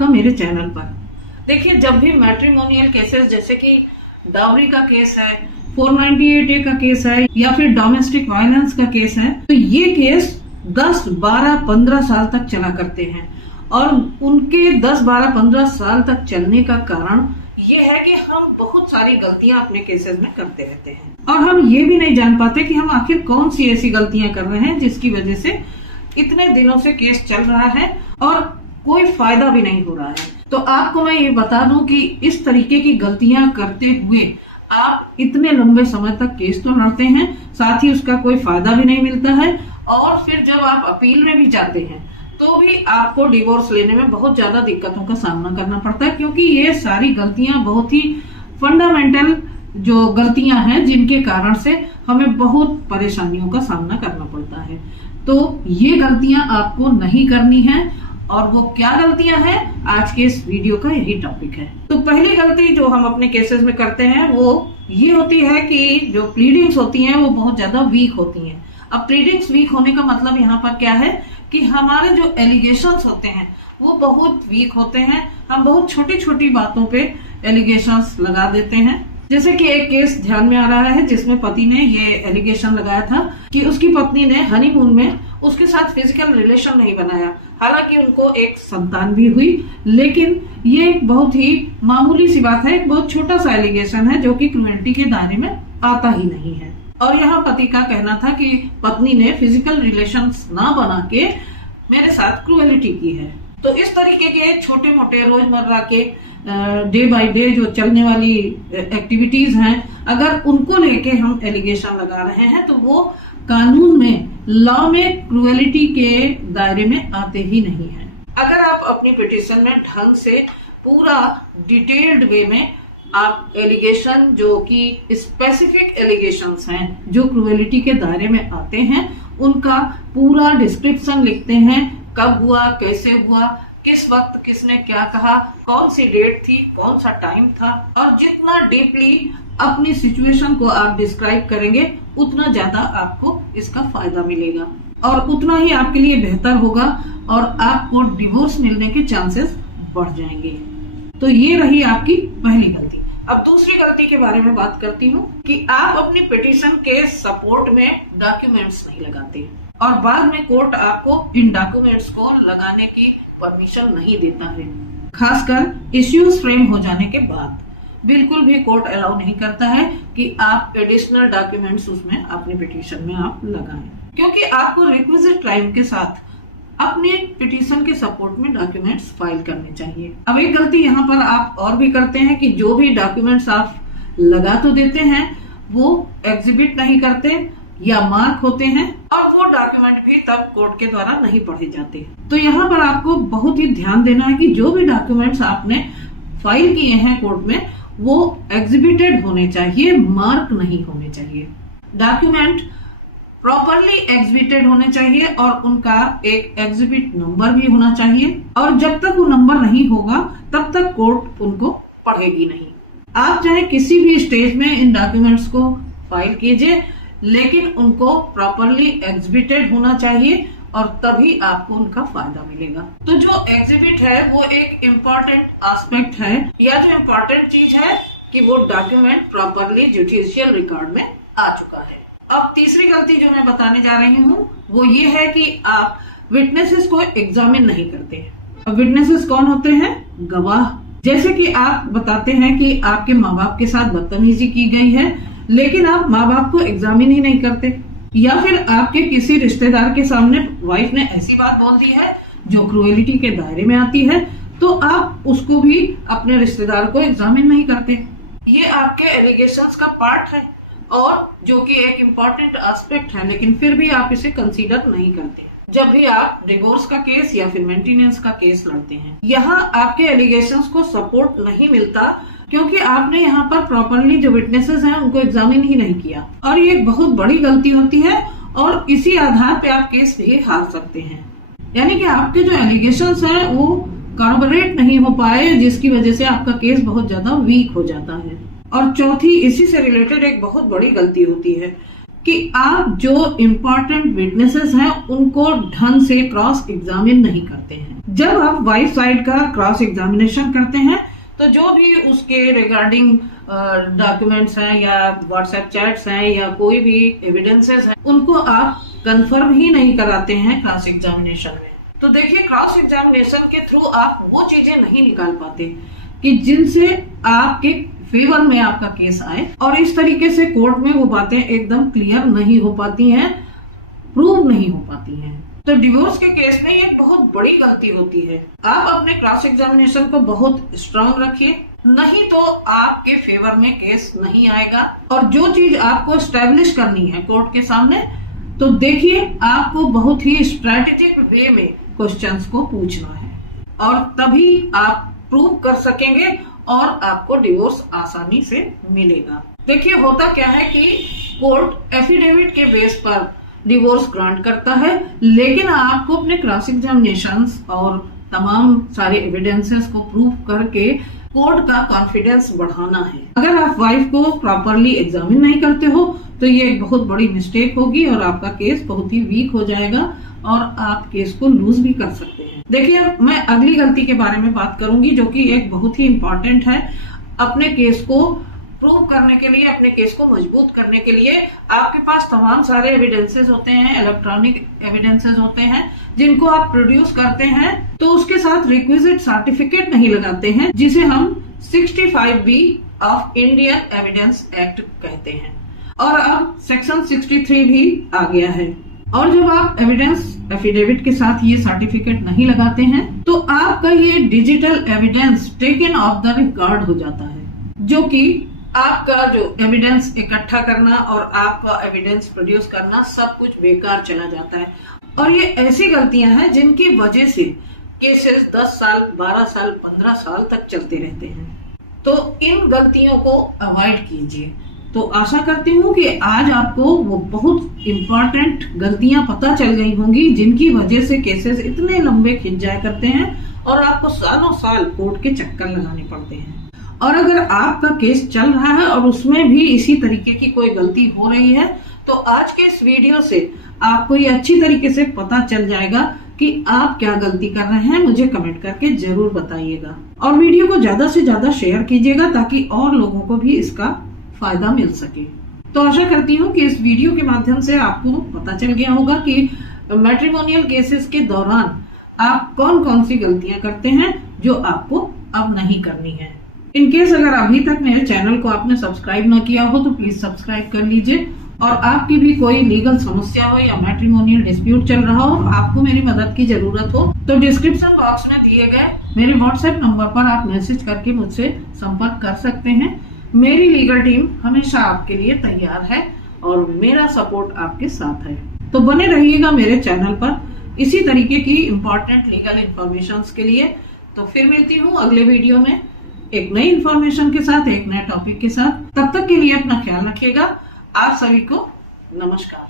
आपका मेरे चैनल पर। देखिए, जब भी मैट्रिमोनियल केसेस जैसे कि डाउरी का केस है, 498A का केस है या फिर डोमेस्टिक वायलेंस का केस है, तो ये केस 10, 12, 15 साल तक चला करते हैं। और उनके 10, 12, 15 साल तक चलने का कारण ये है कि हम बहुत सारी गलतियां अपने केसेस में करते रहते हैं और हम ये भी नहीं जान पाते कि हम आखिर कौन सी ऐसी गलतियां कर रहे हैं जिसकी वजह से इतने दिनों से केस चल रहा है और कोई फायदा भी नहीं हो रहा है। तो आपको मैं ये बता दूं कि इस तरीके की गलतियां करते हुए आप इतने लंबे समय तक केस तो लड़ते हैं, साथ ही उसका कोई फायदा भी नहीं मिलता है और फिर जब आप अपील में भी जाते हैं तो भी आपको डिवोर्स लेने में बहुत ज्यादा दिक्कतों का सामना करना पड़ता है, क्योंकि ये सारी गलतियां बहुत ही फंडामेंटल जो गलतियां हैं जिनके कारण से हमें बहुत परेशानियों का सामना करना पड़ता है। तो ये गलतियां आपको नहीं करनी है। और वो क्या गलतियां हैं, आज के इस वीडियो का यही टॉपिक है। तो पहली गलती जो हम अपने केसेस में करते हैं वो ये होती है कि जो प्लीडिंग्स होती हैं वो बहुत ज्यादा वीक होती हैं। अब प्लीडिंग्स वीक होने का मतलब यहाँ पर क्या है कि हमारे जो एलिगेशंस होते हैं वो बहुत वीक होते हैं। हम बहुत छोटी छोटी बातों पे एलिगेशंस लगा देते हैं। जैसे कि एक केस ध्यान में आ रहा है जिसमें पति ने ये एलिगेशन लगाया था कि उसकी पत्नी ने हनीमून में उसके साथ फिजिकल रिलेशन नहीं बनाया। हालांकि उनको एक संतान भी हुई, लेकिन ये एक बहुत ही मामूली सी बात है, एक बहुत छोटा सा एलिगेशन है जो कि क्रूएल्टी के दायरे में आता ही नहीं है। और यहाँ पति का कहना था कि पत्नी ने फिजिकल रिलेशंस ना बना के मेरे साथ क्रूएलिटी की है। तो इस तरीके के छोटे मोटे रोजमर्रा के डे बाय डे जो चलने वाली एक्टिविटीज हैं, अगर उनको लेके हम एलिगेशन लगा रहे हैं तो वो कानून में, लॉ में क्रूएलिटी के दायरे में आते ही नहीं है। अगर आप अपनी पिटीशन में ढंग से पूरा डिटेल्ड वे में आप एलिगेशन जो कि स्पेसिफिक एलिगेशंस हैं जो क्रूएलिटी के दायरे में आते हैं उनका पूरा डिस्क्रिप्शन लिखते हैं, कब हुआ, कैसे हुआ, किस वक्त किसने क्या कहा, कौन सी डेट थी, कौन सा टाइम था, और जितना डीपली अपनी सिचुएशन को आप डिस्क्राइब करेंगे उतना ज्यादा आपको इसका फायदा मिलेगा और उतना ही आपके लिए बेहतर होगा और आपको डिवोर्स मिलने के चांसेस बढ़ जाएंगे। तो ये रही आपकी पहली गलती। अब दूसरी गलती के बारे में बात करती हूँ कि आप अपनी पिटीशन के सपोर्ट में डॉक्यूमेंट्स नहीं लगाते और बाद में कोर्ट आपको इन डॉक्यूमेंट्स को लगाने की परमिशन नहीं देता है। खासकर इश्यूज फ्रेम हो जाने के बाद बिल्कुल भी कोर्ट अलाउ नहीं करता है कि आप एडिशनल डॉक्यूमेंट्स उसमें अपनी पिटीशन में आप लगाएं, क्योंकि आपको रिक्विजिट टाइम के साथ अपने पिटीशन के सपोर्ट में डॉक्यूमेंट्स फाइल करने चाहिए। अब एक गलती यहाँ पर आप और भी करते हैं कि जो भी डॉक्यूमेंट्स आप लगा तो देते हैं वो एग्जिबिट नहीं करते या मार्क होते हैं और वो डॉक्यूमेंट भी तब कोर्ट के द्वारा नहीं पढ़े जाते। तो यहाँ पर आपको बहुत ही ध्यान देना है कि जो भी डॉक्यूमेंट्स आपने फाइल किए हैं कोर्ट में वो एग्जिबिटेड होने चाहिए, मार्क नहीं होने चाहिए। डॉक्यूमेंट प्रॉपरली एग्जिबिटेड होने चाहिए और उनका एक एग्जिबिट नंबर भी होना चाहिए और जब तक वो नंबर नहीं होगा तब तक कोर्ट उनको पढ़ेगी नहीं। आप चाहे किसी भी स्टेज में इन डॉक्यूमेंट्स को फाइल कीजिए, लेकिन उनको प्रॉपरली एग्जिबिटेड होना चाहिए और तभी आपको उनका फायदा मिलेगा। तो जो एग्जिबिट है वो एक इम्पोर्टेंट एस्पेक्ट है या जो इम्पोर्टेंट चीज है कि वो डॉक्यूमेंट प्रॉपरली जुडिशियल रिकॉर्ड में आ चुका है। अब तीसरी गलती जो मैं बताने जा रही हूँ वो ये है कि आप विटनेसेस को एग्जामिन नहीं करते। अब विटनेसेस कौन होते हैं? गवाह। जैसे कि आप बताते हैं कि आपके माँ बाप के साथ बदतमीजी की गई है, लेकिन आप माँ बाप को एग्जामिन ही नहीं करते, या फिर आपके किसी रिश्तेदार के सामने वाइफ ने ऐसी बात बोल दी है जो क्रूएलिटी के दायरे में आती है, तो आप उसको भी अपने रिश्तेदार को एग्जामिन नहीं करते। ये आपके एलिगेशंस का पार्ट है और जो कि एक इम्पॉर्टेंट एस्पेक्ट है, लेकिन फिर भी आप इसे कंसीडर नहीं करते जब भी आप डिवोर्स का केस या फिर मेंटेनेंस का केस लड़ते हैं। यहाँ आपके एलिगेशंस को सपोर्ट नहीं मिलता क्योंकि आपने यहाँ पर प्रॉपरली जो विटनेसेस हैं उनको एग्जामिन ही नहीं किया और ये एक बहुत बड़ी गलती होती है और इसी आधार पे आप केस भी हार सकते हैं। यानी कि आपके जो एलिगेशंस हैं वो कॉर्बोरेट नहीं हो पाए, जिसकी वजह से आपका केस बहुत ज्यादा वीक हो जाता है। और चौथी, इसी से रिलेटेड एक बहुत बड़ी गलती होती है कि आप जो इम्पोर्टेंट विटनेसेस हैं उनको ढंग से क्रॉस एग्जामिन नहीं करते हैं। जब आप वाइफ साइड का क्रॉस एग्जामिनेशन करते हैं तो जो भी उसके रिगार्डिंग डॉक्यूमेंट्स हैं या व्हाट्सएप चैट्स हैं या कोई भी एविडेंसेस हैं उनको आप कंफर्म ही नहीं कराते हैं क्रॉस एग्जामिनेशन में। तो देखिए, क्रॉस एग्जामिनेशन के थ्रू आप वो चीजें नहीं निकाल पाते कि जिनसे आपके फेवर में आपका केस आए, और इस तरीके से कोर्ट में वो बातें एकदम क्लियर नहीं हो पाती हैं, प्रूव नहीं हो पाती हैं। तो डिवोर्स के केस में ये बहुत बड़ी गलती होती है। आप अपने क्रॉस एग्जामिनेशन को बहुत स्ट्रांग रखिए, नहीं तो आपके फेवर में केस नहीं आएगा। और जो चीज आपको एस्टेब्लिश करनी है कोर्ट के सामने, तो देखिए आपको बहुत ही स्ट्रेटेजिक वे में क्वेश्चंस को पूछना है और तभी आप प्रूव कर सकेंगे और आपको डिवोर्स आसानी से मिलेगा। देखिए, होता क्या है कि कोर्ट एफिडेविट के बेस पर डिवोर्स ग्रांट करता है, लेकिन आपको अपने क्रॉस एग्जामिनेशंस और तमाम सारे एविडेंसेस को प्रूव करके कोर्ट का कॉन्फिडेंस बढ़ाना है। अगर आप वाइफ को प्रॉपरली एग्जामिन नहीं करते हो तो ये एक बहुत बड़ी मिस्टेक होगी और आपका केस बहुत ही वीक हो जाएगा और आप केस को लूज भी कर सकते हैं। देखिए, अब मैं अगली गलती के बारे में बात करूंगी जो कि एक बहुत ही इम्पोर्टेंट है। अपने केस को प्रूव करने के लिए, अपने केस को मजबूत करने के लिए आपके पास तमाम सारे एविडेंसेस होते हैं, इलेक्ट्रॉनिक एविडेंसेस होते हैं जिनको आप प्रोड्यूस करते हैं, तो उसके साथ रिक्विजिट सर्टिफिकेट नहीं लगाते हैं जिसे हम 65B of Indian evidence act कहते हैं। और अब सेक्शन 63 भी आ गया है। और जब आप एविडेंस एफिडेविट के साथ ये सर्टिफिकेट नहीं लगाते हैं तो आपका ये digital evidence taken of the record हो जाता है, जो कि आपका जो एविडेंस इकट्ठा करना और आपका एविडेंस प्रोड्यूस करना सब कुछ बेकार चला जाता है। और ये ऐसी गलतियां हैं जिनकी वजह से केसेस 10 साल, 12 साल, 15 साल तक चलते रहते हैं। तो इन गलतियों को अवॉइड कीजिए। तो आशा करती हूँ कि आज आपको वो बहुत इम्पोर्टेंट गलतियां पता चल गई होंगी जिनकी वजह से केसेस इतने लंबे खिंच जाया करते हैं और आपको सालों साल कोर्ट के चक्कर लगाने पड़ते हैं। और अगर आपका केस चल रहा है और उसमें भी इसी तरीके की कोई गलती हो रही है तो आज के इस वीडियो से आपको ये अच्छी तरीके से पता चल जाएगा कि आप क्या गलती कर रहे हैं। मुझे कमेंट करके जरूर बताइएगा और वीडियो को ज्यादा से ज्यादा शेयर कीजिएगा ताकि और लोगों को भी इसका फायदा मिल सके। तो आशा करती हूँ कि इस वीडियो के माध्यम से आपको पता चल गया होगा कि मैट्रिमोनियल केसेस के दौरान आप कौन कौन सी गलतियां करते हैं जो आपको अब नहीं करनी है। इनकेस अगर अभी तक मेरे चैनल को आपने सब्सक्राइब ना किया हो तो प्लीज सब्सक्राइब कर लीजिए। और आपकी भी कोई लीगल समस्या हो या मैट्रिमोनियल डिस्प्यूट चल रहा हो, आपको मेरी मदद की जरूरत हो, तो डिस्क्रिप्शन बॉक्स में दिए गए मेरे व्हाट्सएप नंबर पर आप मैसेज करके मुझसे संपर्क कर सकते हैं। मेरी लीगल टीम हमेशा आपके लिए तैयार है और मेरा सपोर्ट आपके साथ है। तो बने रहिएगा मेरे चैनल पर इसी तरीके की इम्पोर्टेंट लीगल इंफॉर्मेशन के लिए। तो फिर मिलती हूँ अगले वीडियो में एक नई इंफॉर्मेशन के साथ, एक नए टॉपिक के साथ। तब तक के लिए अपना ख्याल रखिएगा। आप सभी को नमस्कार।